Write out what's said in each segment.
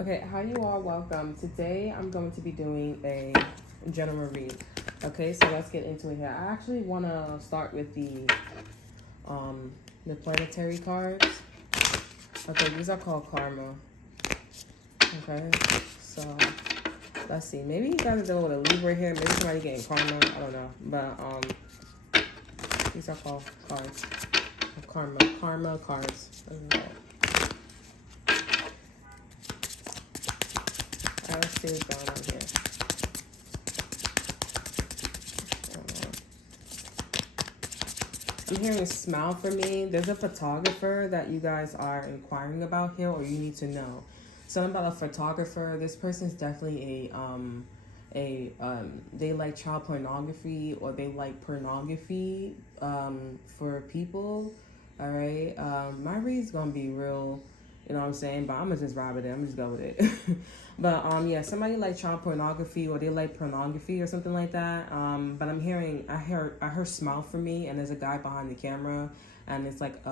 Okay, hi you all, welcome. Today I'm going to be doing a general read. Okay, so let's get into it here. I actually want to start with the planetary cards. Okay, these are called karma. Okay, so let's see. Maybe you guys are dealing with a Libra here. Maybe somebody getting karma. I don't know, but these are called cards. Karma cards. Let's see what's going on here. I'm hearing a smile for me. There's a photographer that you guys are inquiring about here, or you need to know. Something about a photographer. This person's definitely they like child pornography, or they like pornography for people. All right. My read's gonna be real. You know what I'm saying? But I'm gonna just ride with it. I'm just go with it. But yeah, somebody like child pornography, or they like pornography or something like that. But I heard smile for me, and there's a guy behind the camera, and it's like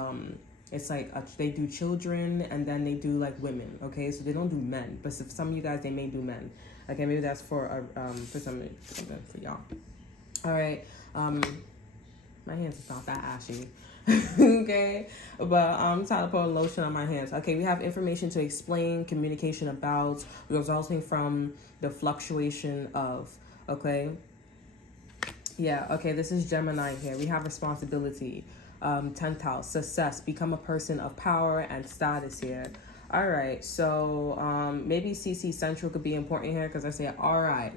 they do children, and then they do like women. Okay, so they don't do men, but for some of you guys they may do men. Okay, maybe that's for something for y'all. All right. My hands is not that ashy. Okay, but I'm tired of putting lotion on my hands. Okay, we have information to explain, communication about, resulting from the fluctuation of. Okay, yeah. Okay, this is Gemini here. We have responsibility, 10th house, success, become a person of power and status here. All right, so maybe CC Central could be important here, because I say all right.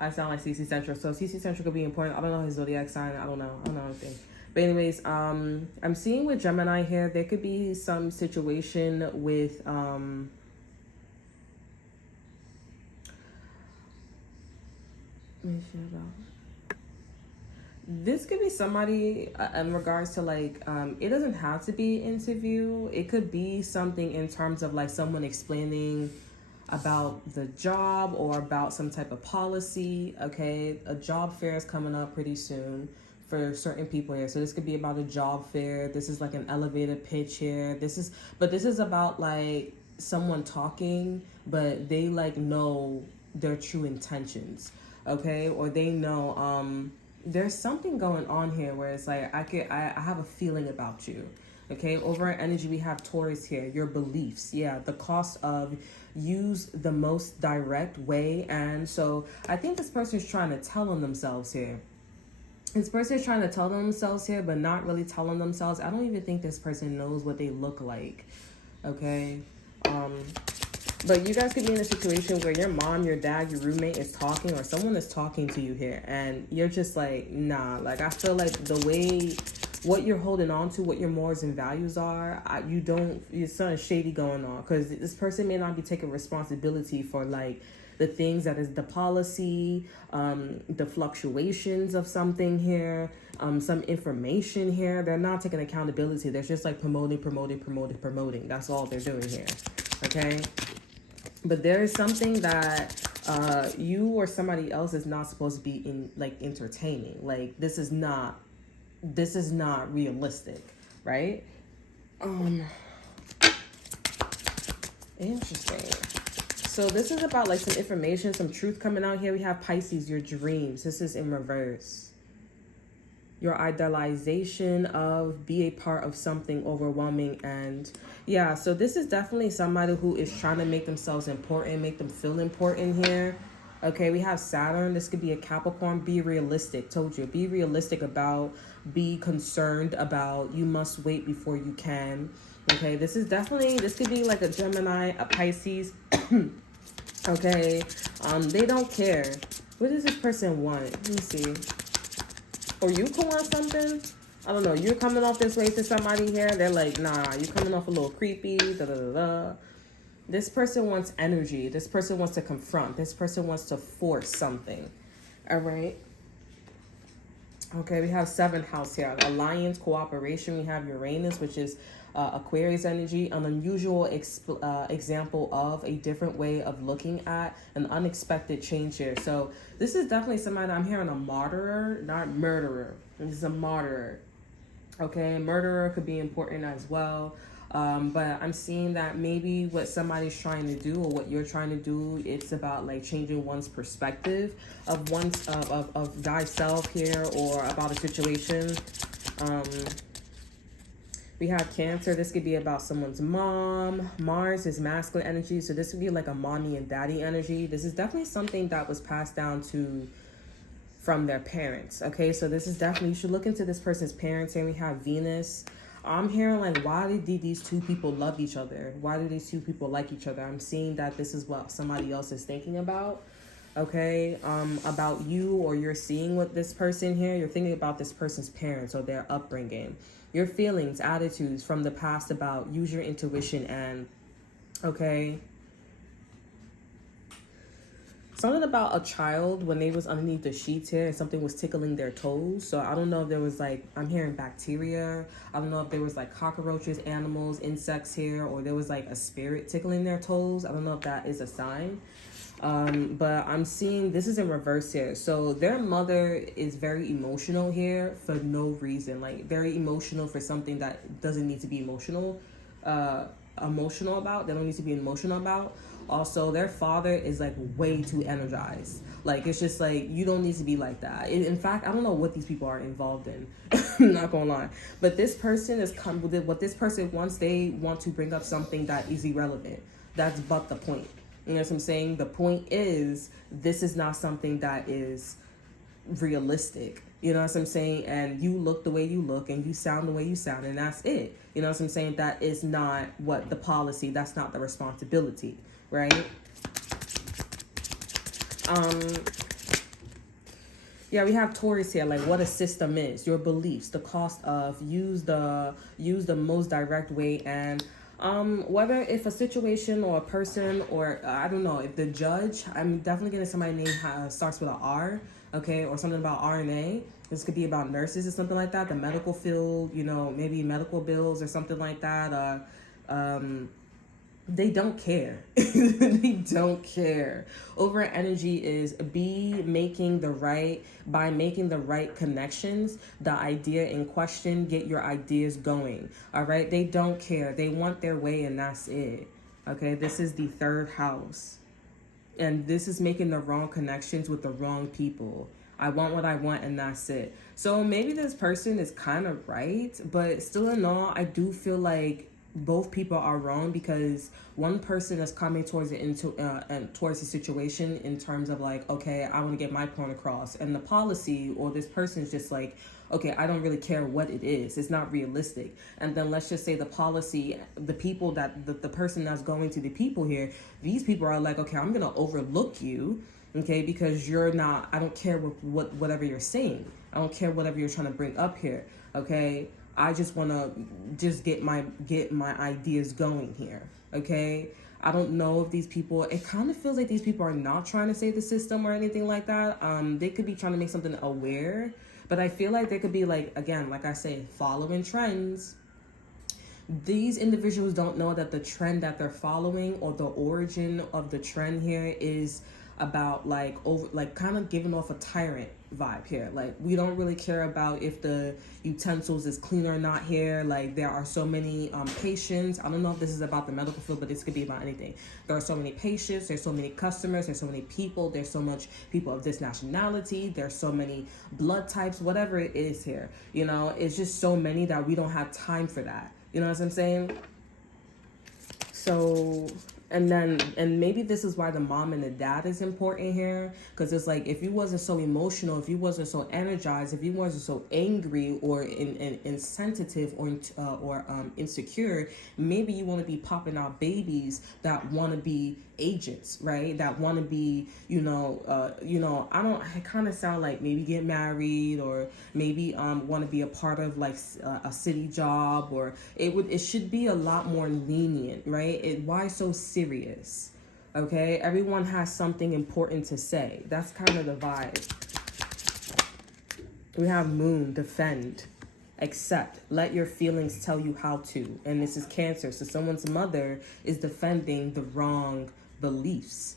I sound like CC Central. So CC Central could be important. I don't know his zodiac sign. I don't know anything. But anyways, I'm seeing with Gemini here, there could be some situation with this could be somebody in regards to like it doesn't have to be an interview. It could be something in terms of like someone explaining about the job, or about some type of policy. Okay, a job fair is coming up pretty soon for certain people here, so this could be about a job fair. This is like an elevator pitch here. This is about like someone talking, but they like know their true intentions. Okay, or they know there's something going on here where it's like I have a feeling about you. Okay, over energy we have Taurus here. Your beliefs, yeah, the cost of use the most direct way. And so I think this person is trying to tell on themselves here. This person is trying to tell themselves here, but not really telling themselves. I don't even think this person knows what they look like. Okay, but you guys could be in a situation where your mom, your dad, your roommate is talking, or someone is talking to you here, and you're just like, nah. Like, I feel like the way what you're holding on to, what your morals and values are, there's something shady going on, because this person may not be taking responsibility for like the things that is the policy, the fluctuations of something here, some information here. They're not taking accountability. They're just like promoting. That's all they're doing here. Okay. But there is something that you or somebody else is not supposed to be in, like, entertaining. Like, this is not realistic, right? Interesting. So this is about like some information, some truth coming out here. We have Pisces, your dreams. This is in reverse. Your idealization of be a part of something overwhelming. And yeah, so this is definitely somebody who is trying to make themselves important, make them feel important here. Okay, we have Saturn. This could be a Capricorn. Be realistic. Told you. Be realistic about, be concerned about. You must wait before you can. Okay, this could be like a Gemini, a Pisces. Okay, they don't care. What does this person want? Let me see. Or you can want something. I don't know. You're coming off this way to somebody here. They're like, nah, you're coming off a little creepy. Da da da da. This person wants energy. This person wants to confront. This person wants to force something. All right. Okay, we have 7th house here. Alliance, cooperation. We have Uranus, which is Aquarius energy. An unusual example of a different way of looking at an unexpected change here. So this is definitely somebody. I'm hearing a martyr, not murderer. This is a martyr. Okay, murderer could be important as well. But I'm seeing that maybe what somebody's trying to do or what you're trying to do, it's about like changing one's perspective of one's of thyself here or about a situation. Um, we have Cancer. This could be about someone's mom. Mars is masculine energy, so this would be like a mommy and daddy energy. This is definitely something that was passed down to from their parents. Okay, so this is definitely, you should look into this person's parents. And we have Venus. I'm hearing like, why did these two people love each other? Why do these two people like each other? I'm seeing that this is what somebody else is thinking about. Okay, about you, or you're seeing what this person here, you're thinking about this person's parents or their upbringing, your feelings, attitudes from the past about use your intuition and, okay, something about a child when they was underneath the sheets here and something was tickling their toes. So I don't know if there was like, I'm hearing bacteria. I don't know if there was like cockroaches, animals, insects here, or there was like a spirit tickling their toes. I don't know if that is a sign. But I'm seeing this is in reverse here. So their mother is very emotional here for no reason, like very emotional for something that doesn't need to be emotional about. They don't need to be emotional about. Also, their father is like way too energized. Like, it's just like, you don't need to be like that. In fact, I don't know what these people are involved in. I'm not gonna lie. But this person is come with it. What this person wants, they want to bring up something that is irrelevant. That's but the point. You know what I'm saying? The point is, this is not something that is realistic. You know what I'm saying? And you look the way you look and you sound the way you sound, and that's it. You know what I'm saying? That is not what the policy, that's not the responsibility, right? Yeah, we have Taurus here, like what a system is, your beliefs, the cost of, use the most direct way. And whether if a situation or a person or I don't know, if the judge, I'm definitely getting somebody's name starts with an R, okay, or something about RNA. This could be about nurses or something like that, the medical field, you know, maybe medical bills or something like that. They don't care. They don't care. Over energy is by making the right connections, the idea in question, get your ideas going. All right. They don't care. They want their way, and that's it. Okay. This is the third house. And this is making the wrong connections with the wrong people. I want what I want, and that's it. So maybe this person is kind of right, but still in all, I do feel like both people are wrong, because one person is coming towards towards the situation in terms of like, okay, I want to get my point across, and the policy or this person is just like, okay, I don't really care what it is. It's not realistic. And then let's just say the policy, the people that the person that's going to the people here, these people are like, okay, I'm gonna overlook you, okay, because you're not. I don't care whatever you're saying. I don't care whatever you're trying to bring up here, okay. I just want to just get my ideas going here, okay? I don't know if these people, it kind of feels like these people are not trying to save the system or anything like that. They could be trying to make something aware, but I feel like they could be like, again, like I say, following trends. These individuals don't know that the trend that they're following or the origin of the trend here is about like kind of giving off a tyrant vibe here. Like, we don't really care about if the utensils is clean or not here. Like, there are so many patients. I don't know if this is about the medical field, but this could be about anything. There are so many patients, there's so many customers, there's so many people, there's so much people of this nationality, there's so many blood types, whatever it is here, you know, it's just so many that we don't have time for that. You know what I'm saying? So, and maybe this is why the mom and the dad is important here, because it's like, if you wasn't so emotional, if you wasn't so energized, if you wasn't so angry or insensitive or insecure, maybe you want to be popping out babies that want to be agents, right? That want to be, I kind of sound like maybe get married, or maybe want to be a part of like a city job, or it should be a lot more lenient, right? Why so serious? Okay, everyone has something important to say. That's kind of the vibe. We have Moon, defend, accept, let your feelings tell you how to. And this is Cancer, so someone's mother is defending the wrong beliefs.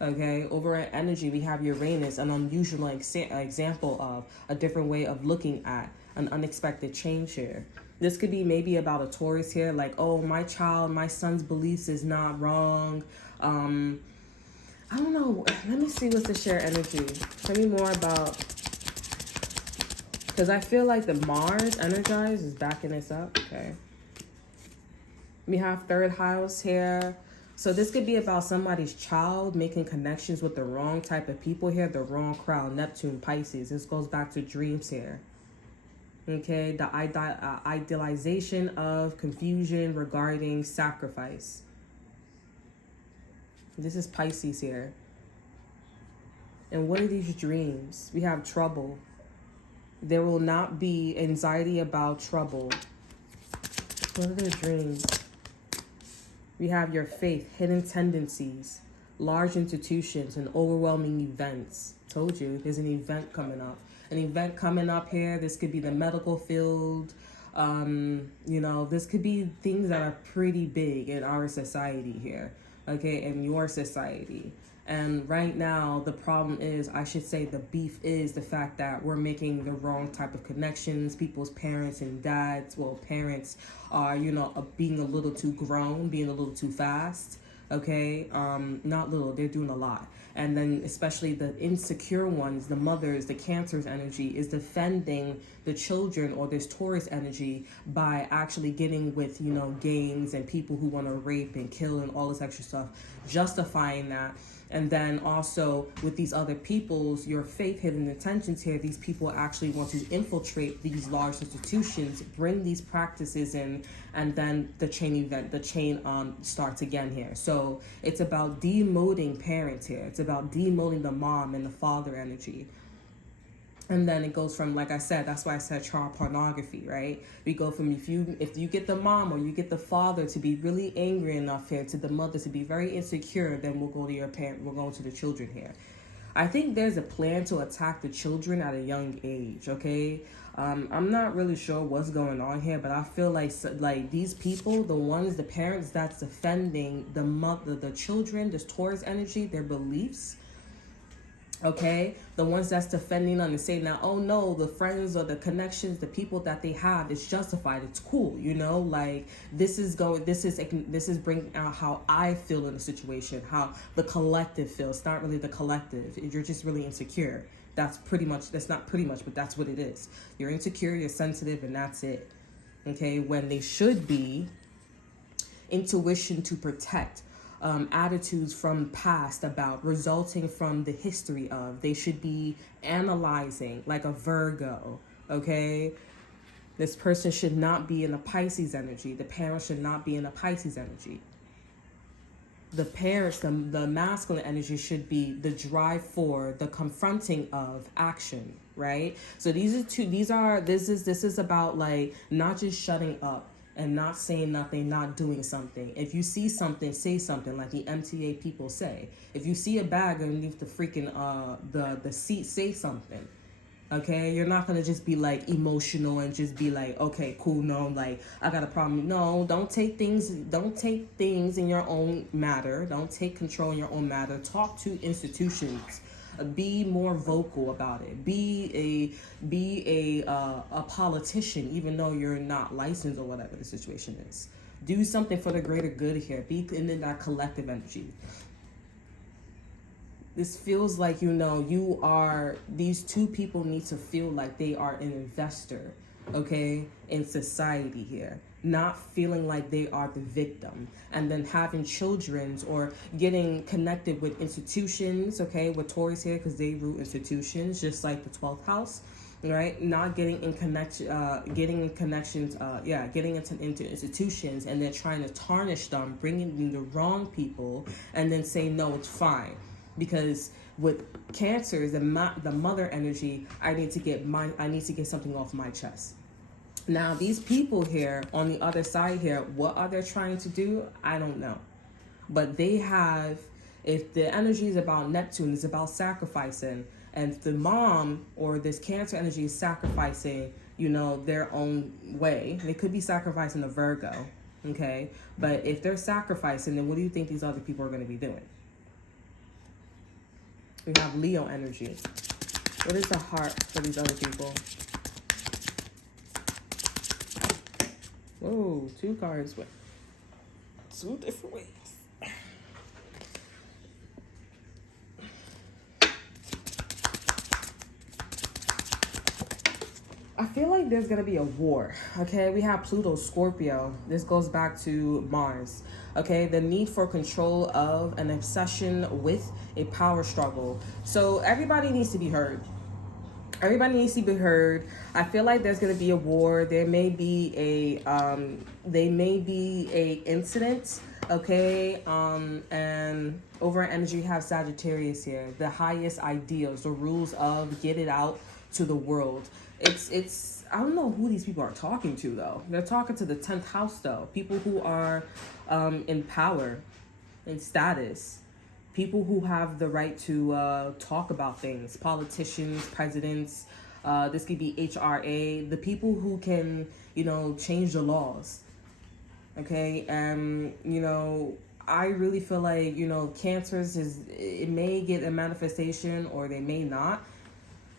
Okay, over at energy, we have Uranus, an unusual example of a different way of looking at an unexpected change here. This could be maybe about a Taurus here, like, oh, my son's beliefs is not wrong. I don't know. Let me see what's the share energy. Tell me more about, because I feel like the Mars energized is backing this up. Okay. We have third house here. So this could be about somebody's child making connections with the wrong type of people here, the wrong crowd, Neptune, Pisces. This goes back to dreams here. Okay, the idealization of confusion regarding sacrifice. This is Pisces here. And what are these dreams? We have trouble. There will not be anxiety about trouble. What are their dreams? We have your faith, hidden tendencies, large institutions, and overwhelming events. Told you, there's an event coming up. An event coming up here. This could be the medical field. You know, this could be things that are pretty big in our society here. Okay, in your society. And right now, the problem is, I should say the beef is the fact that we're making the wrong type of connections. People's parents and dads, well, parents are, you know, being a little too grown, being a little too fast. Okay, not little, they're doing a lot. And then especially the insecure ones, the mothers, the Cancer's energy is defending the children, or this Taurus energy, by actually getting with, you know, gangs and people who want to rape and kill and all this extra stuff, justifying that. And then also with these other people's, your faith, hidden intentions here, these people actually want to infiltrate these large institutions, bring these practices in, and then the chain starts again here. So it's about demoting parents here. It's about demoting the mom and the father energy. And then it goes from, like I said, that's why I said child pornography, right? We go from if you get the mom or you get the father to be really angry enough here, to the mother to be very insecure, then we'll go to your parent, we'll go to the children here. I think there's a plan to attack the children at a young age, okay? I'm not really sure what's going on here, but I feel like these people, the parents that's defending the children, this Taurus energy, their beliefs, okay, the ones that's defending them and saying now, oh no, the friends or the connections, the people that they have, it's justified, it's cool, you know, like this is bringing out how I feel in a situation, how the collective feels. It's not really the collective, you're just really insecure. That's not pretty much, but that's what it is. You're insecure, you're sensitive, and that's it. Okay, when they should be intuition to protect, attitudes from past about resulting from the history of. They should be analyzing like a Virgo, okay? This person should not be in a Pisces energy. The parents should not be in a Pisces energy. The parents, the masculine energy should be the drive for, the confronting of action, right? So this is about like not just shutting up and not saying nothing, not doing something. If you see something, say something, like the MTA people say. If you see a bag underneath the freaking the seat, say something. Okay, you're not gonna just be like emotional and just be like, okay, cool, no, like I got a problem. No, don't take things in your own matter. Don't take control in your own matter. Talk to institutions. Be more vocal about it. Be a politician, even though you're not licensed or whatever the situation is. Do something for the greater good here. Be in that collective energy. This feels like, you know, these two people need to feel like they are an investor, okay, in society here. Not feeling like they are the victim, and then having children or getting connected with institutions, okay, with Taurus here, because they root institutions, just like the 12th house, right? Not getting in getting into institutions, and then trying to tarnish them, bringing in the wrong people, and then say, no, it's fine. Because with Cancers, the mother energy, I need to get something off my chest. Now, these people here on the other side here, what are they trying to do? I don't know. But they have, if the energy is about Neptune, it's about sacrificing. And if the mom or this Cancer energy is sacrificing, you know, their own way, they could be sacrificing a Virgo, okay? But if they're sacrificing, then what do you think these other people are going to be doing? We have Leo energy. What is the heart for these other people? Oh, two cards with two different ways. I feel like there's gonna be a war. Okay, we have Pluto, Scorpio. This goes back to Mars. Okay, the need for control of an obsession with a power struggle. So everybody needs to be heard. Everybody needs to be heard. I feel like there's gonna be a war. There may be a incident. Okay, and over energy you have Sagittarius here. The highest ideals, the rules of get it out to the world. It's I don't know who these people are talking to though. They're talking to the 10th house though. People who are in power, in status, people who have the right to talk about things, politicians, presidents. This could be HRA, the people who can, change the laws. Okay, and I really feel like cancers it may get a manifestation or they may not.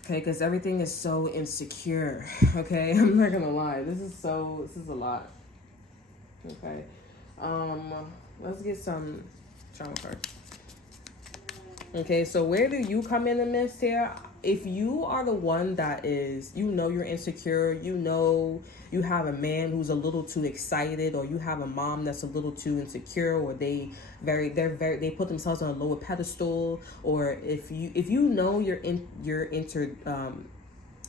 Okay, because everything is so insecure. Okay, I'm not gonna lie. This is a lot. Okay, let's get some trauma cards. Okay, so where do you come in the midst here? If you are the one that is, you're insecure, you have a man who's a little too excited, or you have a mom that's a little too insecure, or they put themselves on a lower pedestal, or if you know you're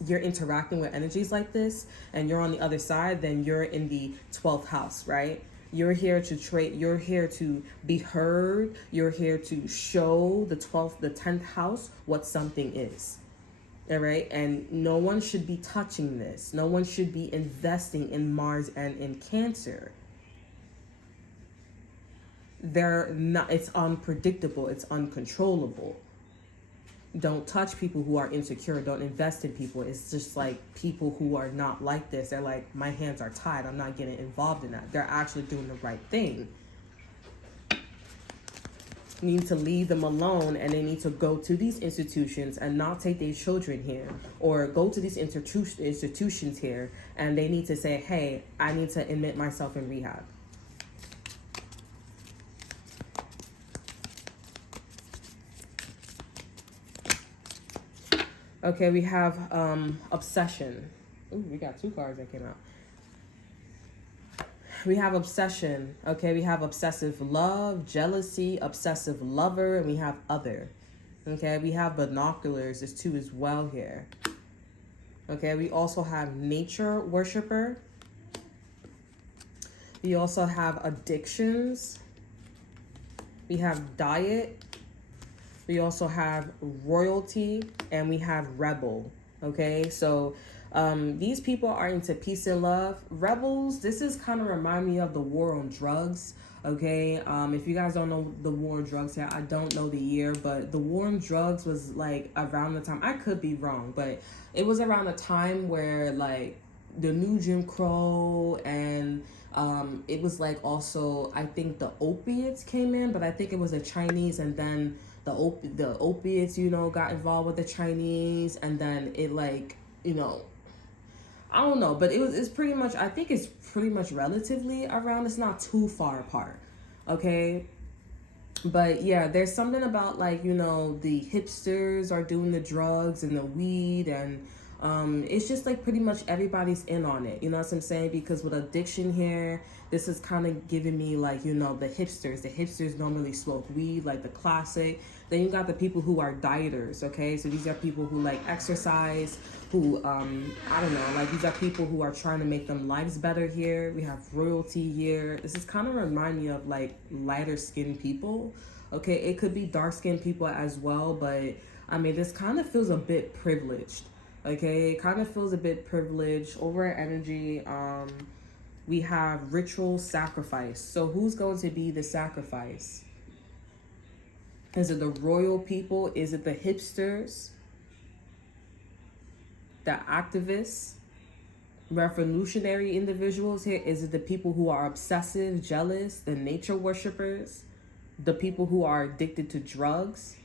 interacting with energies like this and you're on the other side, then you're in the 12th house, right? You're here to trade, you're here to be heard, you're here to show the 10th house what something is. All right, and no one should be touching this. No one should be investing in Mars and in Cancer. They're not, it's unpredictable, it's uncontrollable. Don't touch people who are insecure. Don't invest in people. It's just like people who are not like this. They're like, my hands are tied. I'm not getting involved in that. They're actually doing the right thing. You need to leave them alone, and they need to go to these institutions and not take their children here, or go to these institutions here, and they need to say, hey, I need to admit myself in rehab. Okay, we have obsession. Ooh, we got two cards that came out. We have obsession. Okay, we have obsessive love, jealousy, obsessive lover, and we have other. Okay, we have binoculars. There's two as well here. Okay, we also have nature worshiper. We also have addictions. We have diet. We also have royalty, and we have rebel. Okay, so these people are into peace and love. Rebels, this is kind of remind me of the war on drugs. Okay, if you guys don't know the war on drugs here, I don't know the year, but the war on drugs was like around the time, I could be wrong, but it was around a time where like the new Jim Crow, and it was like also, I think the opiates came in, but I think it was the Chinese, and then the opiates, got involved with the Chinese, and then it like, I don't know, but it's pretty much, I think it's pretty much relatively around, it's not too far apart, okay? But yeah, there's something about like, the hipsters are doing the drugs and the weed, and it's just like pretty much everybody's in on it, you know what I'm saying? Because with addiction here, this is kind of giving me like, the hipsters normally smoke weed, like the classic. Then you got the people who are dieters, okay? So these are people who like exercise, who, I don't know, like these are people who are trying to make them lives better here. We have royalty here. This is kind of remind me of like lighter skinned people, okay? It could be dark skinned people as well, but I mean, this kind of feels a bit privileged, okay? It kind of feels a bit privileged. Over energy, we have ritual sacrifice. So who's going to be the sacrifice? Is it the royal people? Is it the hipsters? The activists? Revolutionary individuals here? Is it the people who are obsessive, jealous, the nature worshippers? The people who are addicted to drugs?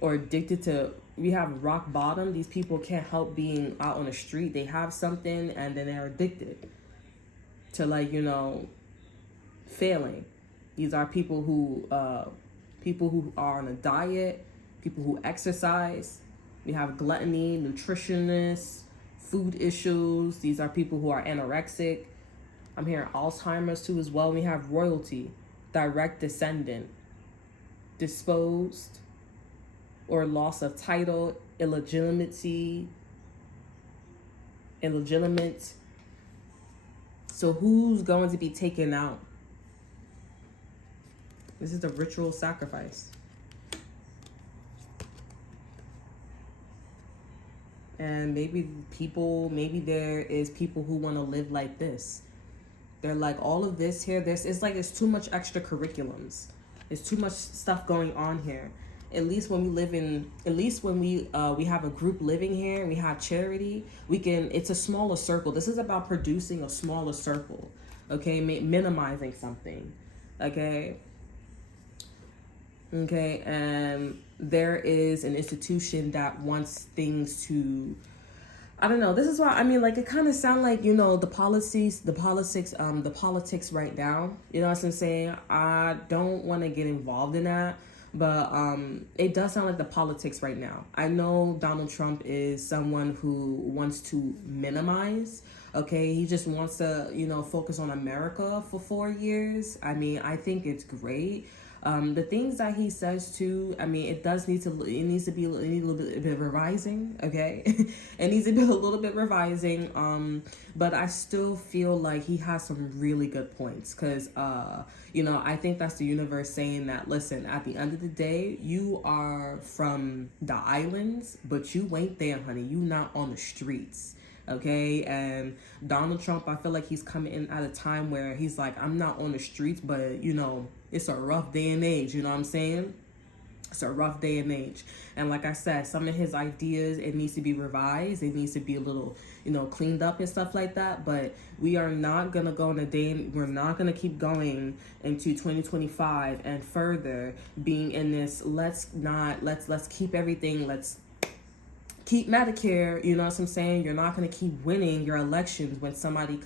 Or addicted to, we have rock bottom. These people can't help being out on the street. They have something and then they're addicted. to like, failing. These are people who are on a diet, people who exercise. We have gluttony, nutritionists, food issues. These are people who are anorexic. I'm hearing Alzheimer's too as well. We have royalty, direct descendant, disposed or loss of title, illegitimate. So who's going to be taken out? This is the ritual sacrifice. And maybe there is people who want to live like this. They're like, all of this here, it's too much extra curriculums. There's too much stuff going on here. At least when we have a group living here and we have charity, it's a smaller circle. This is about producing a smaller circle, okay? Minimizing something, okay? Okay, and there is an institution that wants things to, I don't know. This is why, it kind of sound like, the politics right now. You know what I'm saying? I don't want to get involved in that, but it does sound like the politics right now. I know Donald Trump is someone who wants to minimize. Okay, he just wants to, focus on America for 4 years. I think it's great. The things that he says too, it needs a little bit of revising, okay? It needs to be a little bit revising, but I still feel like he has some really good points, because, I think that's the universe saying that, listen, at the end of the day, you are from the islands, but you ain't there, honey. You not on the streets. Okay, and Donald Trump, I feel like he's coming in at a time where he's like, I'm not on the streets, but it's a rough day and age. You know what I'm saying? It's a rough day and age. And like I said, some of his ideas, it needs to be revised. It needs to be a little, cleaned up and stuff like that. But we are not going to go in a day. We're not going to keep going into 2025 and further being in this. Let's keep everything. Let's keep Medicare. You know what I'm saying? You're not going to keep winning your elections when somebody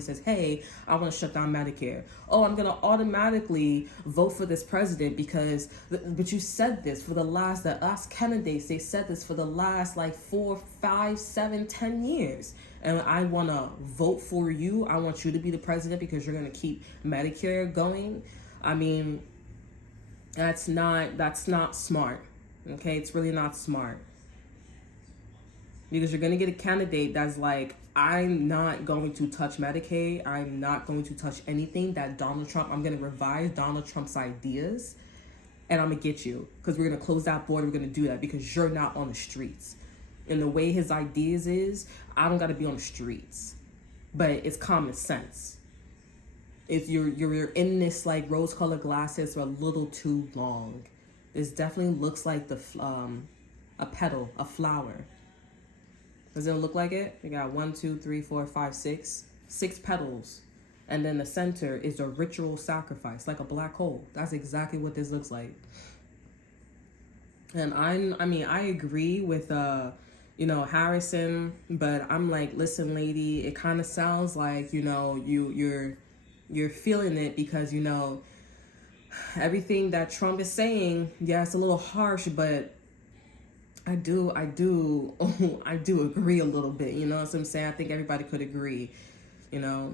says, hey, I want to shut down Medicare. Oh, I'm going to automatically vote for this president but you said this for the last candidates, they said this for the last 4, 5, 7, 10 years. And I want to vote for you. I want you to be the president because you're going to keep Medicare going. That's not smart. Okay? It's really not smart. Because you're going to get a candidate that's like, I'm not going to touch Medicaid. I'm not going to touch anything that I'm going to revise Donald Trump's ideas. And I'm going to get you. Because we're going to close that border. We're going to do that because you're not on the streets. And the way his ideas is, I don't got to be on the streets. But it's common sense. If you're in this rose-colored glasses are a little too long. This definitely looks like a petal, a flower. Does it look like it? You got 1, 2, 3, 4, 5, 6 petals. And then the center is the ritual sacrifice, like a black hole. That's exactly what this looks like. And I agree with Harrison, but I'm like, listen, lady, it kind of sounds like, you're feeling it because, everything that Trump is saying, yeah, it's a little harsh, but I do agree a little bit, you know what I'm saying? I think everybody could agree, and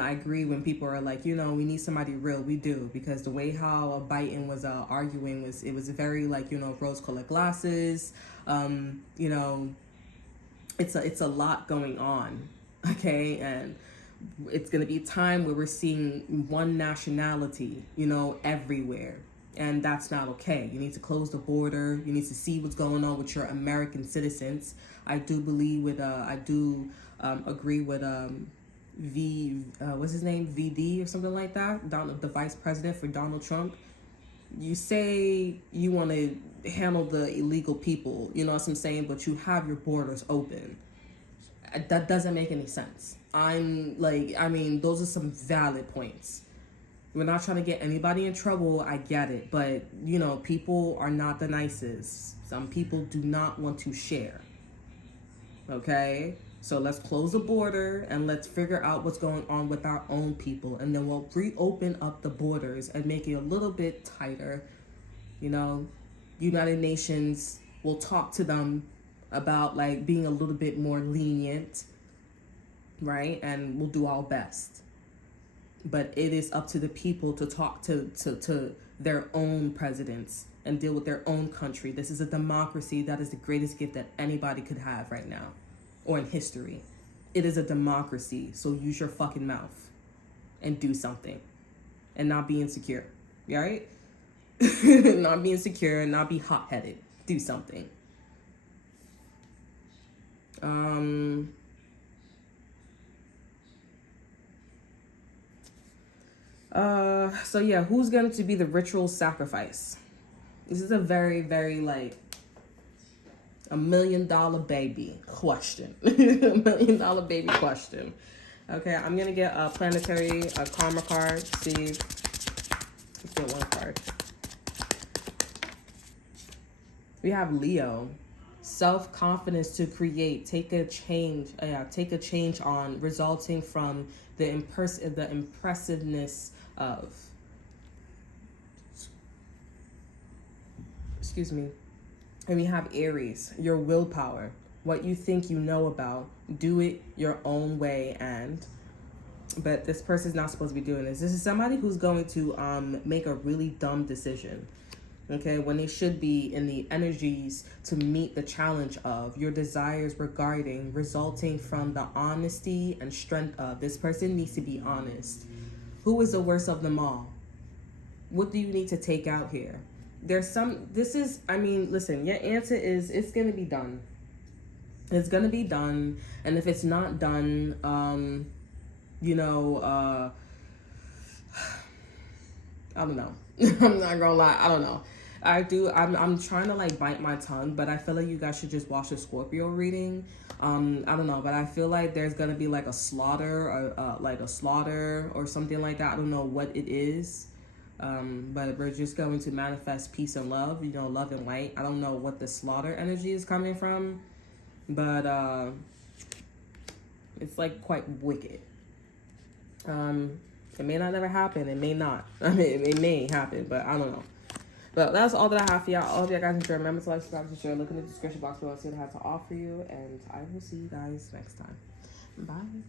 I agree when people are like, we need somebody real. We do, because the way how Biden was arguing was very rose-colored glasses. It's a lot going on, okay? And it's gonna be a time where we're seeing one nationality, everywhere. And that's not okay. You need to close the border. You need to see what's going on with your American citizens. I do believe agree with what's his name? VD or something like that. The vice president for Donald Trump. You say you want to handle the illegal people, you know what I'm saying, but you have your borders open. That doesn't make any sense. Those are some valid points. We're not trying to get anybody in trouble. I get it. But, people are not the nicest. Some people do not want to share. Okay? So let's close the border and let's figure out what's going on with our own people. And then we'll reopen up the borders and make it a little bit tighter. You know, United Nations will talk to them about like being a little bit more lenient, right? And we'll do our best. But it is up to the people to talk to their own presidents and deal with their own country. This is a democracy. That is the greatest gift that anybody could have right now, or in history. It is a democracy. So use your fucking mouth and do something, and not be insecure. Right? Not be insecure and not be hot-headed. Do something. So yeah, who's going to be the ritual sacrifice? This is a very, very like $1 million baby question. $1 million baby question. Okay, I'm gonna get a planetary, a karma card. See, let's get one card. We have Leo. Self-confidence to create. Take a change on, resulting from the impressiveness of. Excuse me. And we have Aries, your willpower. What you think you know about, do it your own way. But this person's not supposed to be doing this. This is somebody who's going to make a really dumb decision. Okay, when they should be in the energies to meet the challenge of your desires resulting from the honesty and strength of. This person needs to be honest. Who is the worst of them all? What do you need to take out here? Listen, your answer is it's going to be done. It's going to be done. And if it's not done, I don't know. I'm not gonna lie. I don't know. I'm trying to like bite my tongue, but I feel like you guys should just watch the Scorpio reading. I don't know, but I feel like there's gonna be like a slaughter or something like that. I don't know what it is. But we're just going to manifest peace and love, love and light. I don't know what the slaughter energy is coming from, but it's like quite wicked. It may not ever happen. It may not. I mean, it may happen, but I don't know. But that's all that I have for y'all. All of y'all guys enjoy. Remember to like, subscribe, and share. Look in the description box below to see what I have to offer you. And I will see you guys next time. Bye.